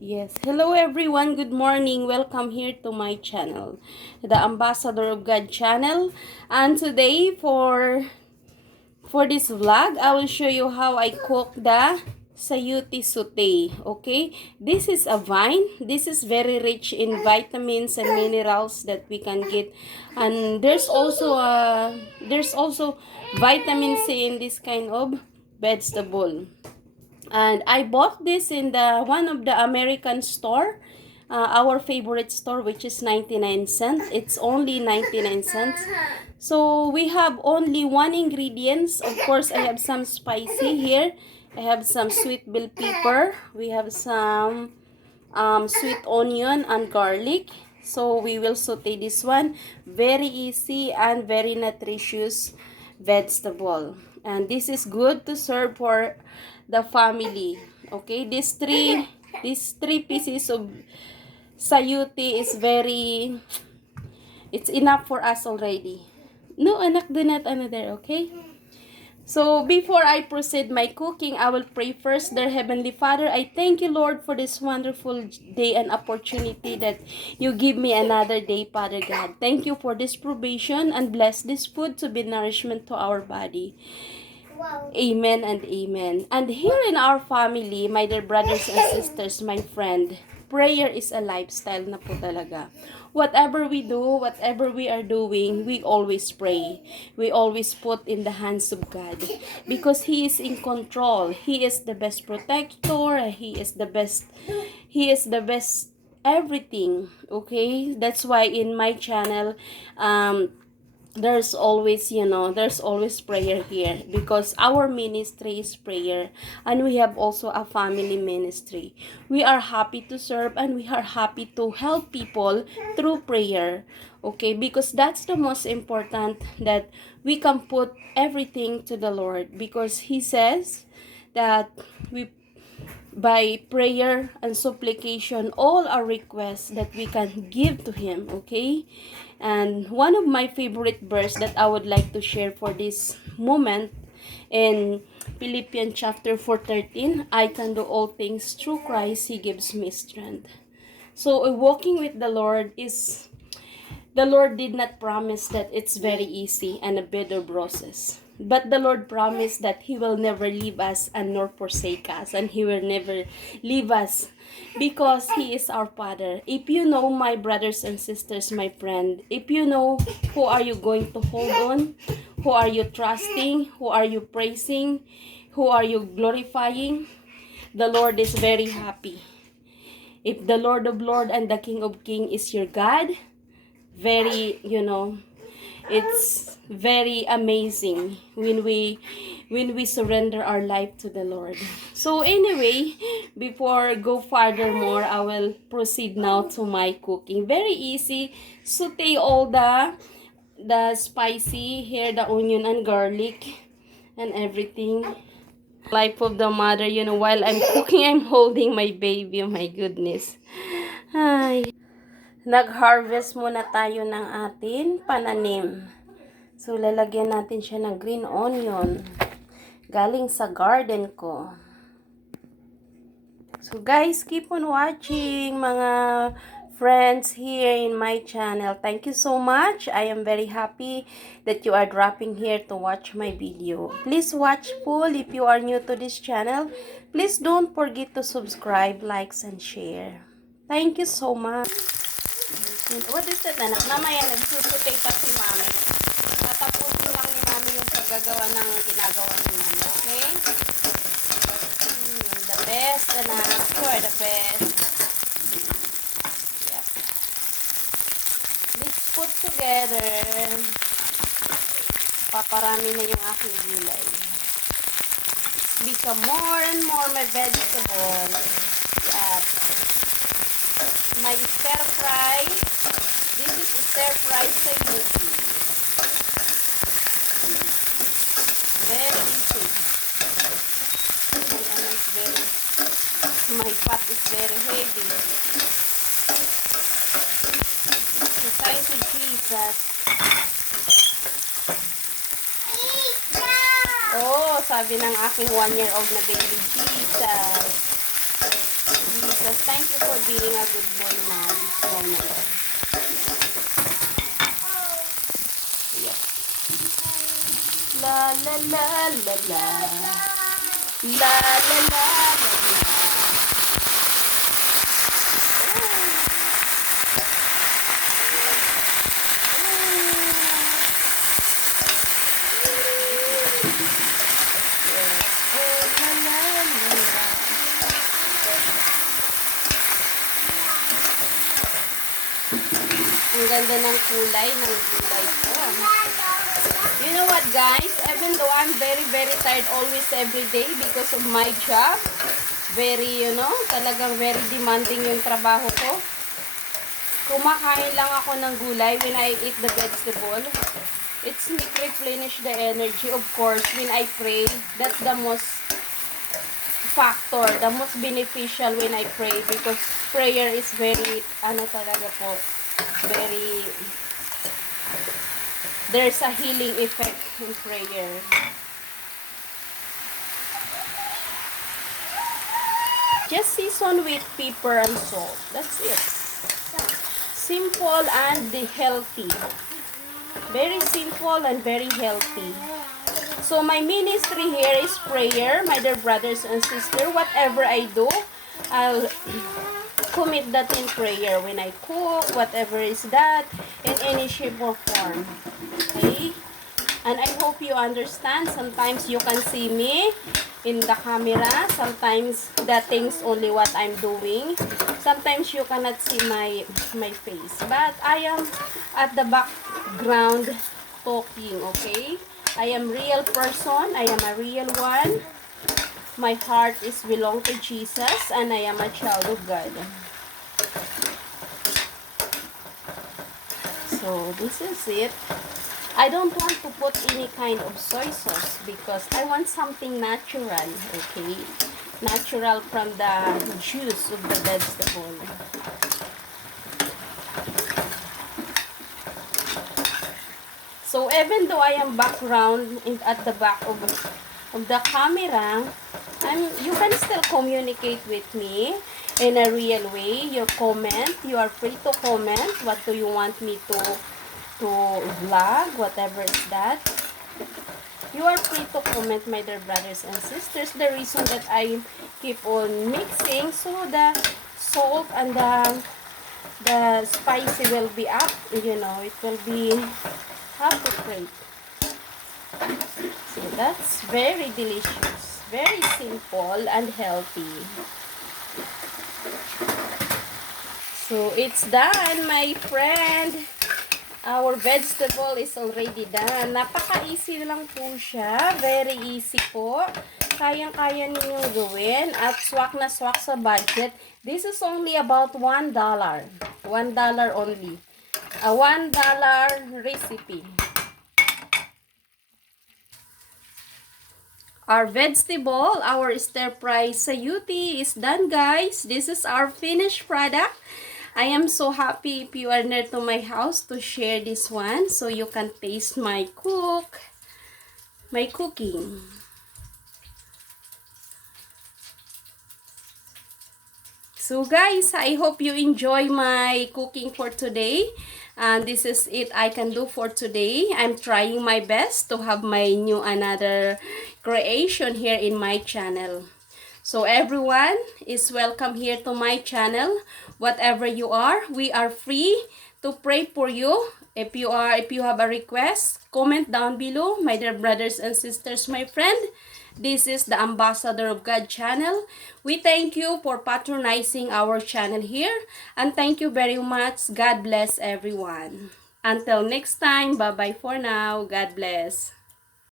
Yes. Hello everyone. Good morning. Welcome here to my channel, the Ambassador of God channel. And today for this vlog, I will show you how I cook the Sayote Saute. Okay? This is a vine. This is very rich in vitamins and minerals that we can get. And there's also vitamin C in this kind of vegetable. And I bought this in the one of the American store, our favorite store, which is 99 cents. It's only 99 cents. So we have only one ingredients. Of course, I have some spicy here. I have some sweet bell pepper. We have some sweet onion and garlic. So we will saute this one. Very easy and very nutritious vegetable. And this is good to serve for the family. Okay, these three pieces of sayuti is very, it's enough for us already. No, anak, do not another, okay? So, before I proceed my cooking, I will pray first. Dear Heavenly Father, I thank you, Lord, for this wonderful day and opportunity that you give me another day, Father God. Thank you for this provision and bless this food to be nourishment to our body. Wow. Amen and amen. And here in our family, my dear brothers and sisters, my friend, prayer is a lifestyle na po talaga. Whatever we do, whatever we are doing, we always pray. We always put in the hands of God because He is in control. He is the best protector. He is the best everything. Okay? That's why in my channel, there's always prayer here because our ministry is prayer, and we have also a family ministry. We are happy to serve and we are happy to help people through prayer. Okay, because that's the most important, that we can put everything to the Lord, because He says that we by prayer and supplication all our requests that we can give to Him. Okay, and one of my favorite verse that I would like to share for this moment in Philippians chapter 4:13, I can do all things through Christ, He gives me strength. So walking with the Lord did not promise that it's very easy and a better process. But the Lord promised that He will never leave us and nor forsake us, and He will never leave us because He is our Father. If you know, my brothers and sisters, my friend, if you know who are you going to hold on, who are you trusting, who are you praising, who are you glorifying, the Lord is very happy. If the Lord of Lords and the King of Kings is your God, very, it's very amazing when we surrender our life to the Lord. So anyway, before go furthermore, I will proceed now to my cooking. Very easy. Saute all the spicy here, the onion and garlic and everything. Life of the mother, while I'm cooking, I'm holding my baby. Oh my goodness. Ay. Nag-harvest muna tayo ng atin pananim. So, lalagyan natin siya ng green onion. Galing sa garden ko. So, guys, keep on watching, mga friends here in my channel. Thank you so much. I am very happy that you are dropping here to watch my video. Please watch full if you are new to this channel. Please don't forget to subscribe, likes, and share. Thank you so much. What is that, anak? Mamaya nagsusutay pa si mami. Tatapusin lang ni mami yung paggagawa ng ginagawa ni mami, okay? The best, anak. You are the best. Yep. Let's put together. Paparami na yung aking gulay. Become more and more my vegetable. Yes. My stir fry. This is stir fry sayote. Very easy. My pot is very heavy. So thank you, Jesus. Oh, sabi ng aking 1-year-old na baby, Jesus. Jesus, thank you for being a good boy now, this moment. Yes. La la la la la. La la la la la. Ang ganda ng kulay ng gulay ko. You know what, guys? Even though I'm very, very tired always every day because of my job, very, talagang very demanding yung trabaho ko. Kumakain lang ako ng gulay when I eat the vegetable. It's replenish the energy. Of course, when I pray, that's the most factor, the most beneficial when I pray because prayer is very, talaga po, very, there's a healing effect in prayer. Just season with pepper and salt. That's it. Simple and healthy. Very simple and very healthy. So my ministry here is prayer, my dear brothers and sisters. Whatever I do, I'll commit that in prayer. When I cook, whatever is that, in any shape or form. Okay? And I hope you understand. Sometimes you can see me in the camera. Sometimes that thing's only what I'm doing. Sometimes you cannot see my face. But I am at the background talking, okay? I am real person. I am a real one. My heart is belong to Jesus and I am a child of God. So this is it. I don't want to put any kind of soy sauce because I want something natural, okay? Natural from the juice of the vegetable. So even though I am background at the back of the camera, you can still communicate with me in a real way. You comment, you are free to comment. What do you want me to vlog, whatever is that. You are free to comment, my dear brothers and sisters. The reason that I keep on mixing so the salt and the spicy will be up, it will be appropriate. So that's very delicious, very simple and healthy. So it's done, my friend. Our vegetable is already done. Napaka-easy lang po siya. Very easy po. Kayang-kaya ninyong gawin. At swak na swak sa budget. This is only about $1. $1 only. A $1 recipe. Our vegetable, our stir-fry sayote is done, guys. This is our finished product. I am so happy if you are near to my house to share this one so you can taste my cooking. So guys, I hope you enjoy my cooking for today. And this is it I can do for today. I'm trying my best to have my another creation here in my channel. So everyone is welcome here to my channel. Whatever you are, we are free to pray for you. If you have a request, comment down below, my dear brothers and sisters, my friend. This is the Ambassador of God channel. We thank you for patronizing our channel here. And thank you very much. God bless everyone. Until next time, bye-bye for now. God bless.